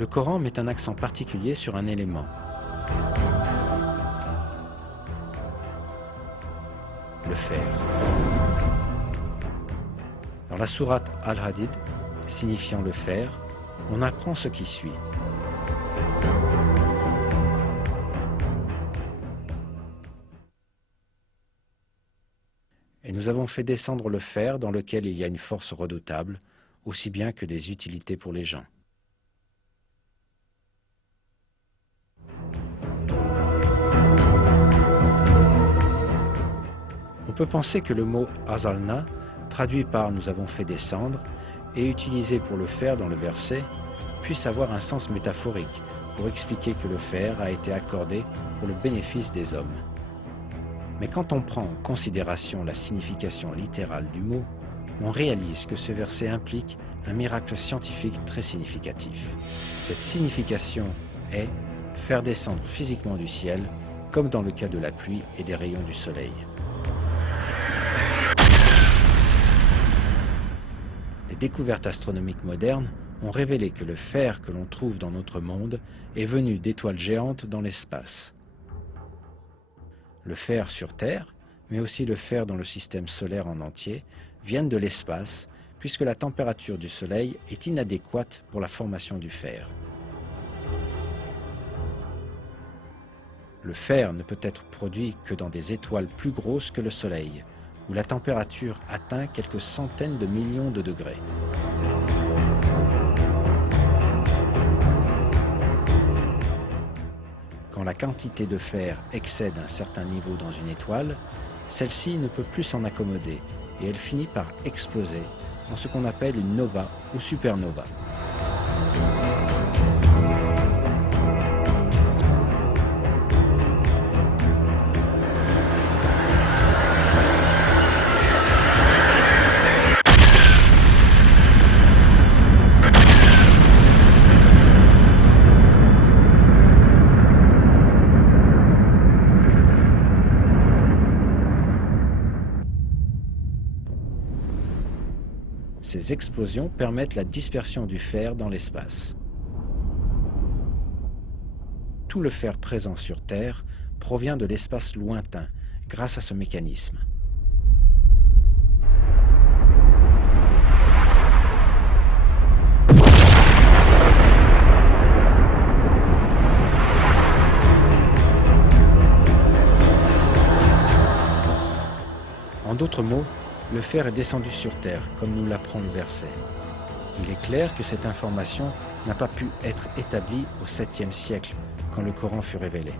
Le Coran met un accent particulier sur un élément. Le fer. Dans la sourate Al-Hadid, signifiant le fer, on apprend ce qui suit. Et nous avons fait descendre le fer dans lequel il y a une force redoutable, aussi bien que des utilités pour les gens. On peut penser que le mot « azalna », traduit par « nous avons fait descendre » et utilisé pour le fer dans le verset, puisse avoir un sens métaphorique pour expliquer que le fer a été accordé pour le bénéfice des hommes. Mais quand on prend en considération la signification littérale du mot, on réalise que ce verset implique un miracle scientifique très significatif. Cette signification est faire descendre physiquement du ciel, comme dans le cas de la pluie et des rayons du soleil. Les découvertes astronomiques modernes ont révélé que le fer que l'on trouve dans notre monde est venu d'étoiles géantes dans l'espace. Le fer sur Terre, mais aussi le fer dans le système solaire en entier, viennent de l'espace, puisque la température du Soleil est inadéquate pour la formation du fer. Le fer ne peut être produit que dans des étoiles plus grosses que le Soleil, où la température atteint quelques centaines de millions de degrés. Quand la quantité de fer excède un certain niveau dans une étoile, celle-ci ne peut plus s'en accommoder et elle finit par exploser en ce qu'on appelle une nova ou supernova. Ces explosions permettent la dispersion du fer dans l'espace. Tout le fer présent sur Terre provient de l'espace lointain grâce à ce mécanisme. En d'autres mots, le fer est descendu sur Terre, comme nous l'apprend le verset. Il est clair que cette information n'a pas pu être établie au 7e siècle, quand le Coran fut révélé.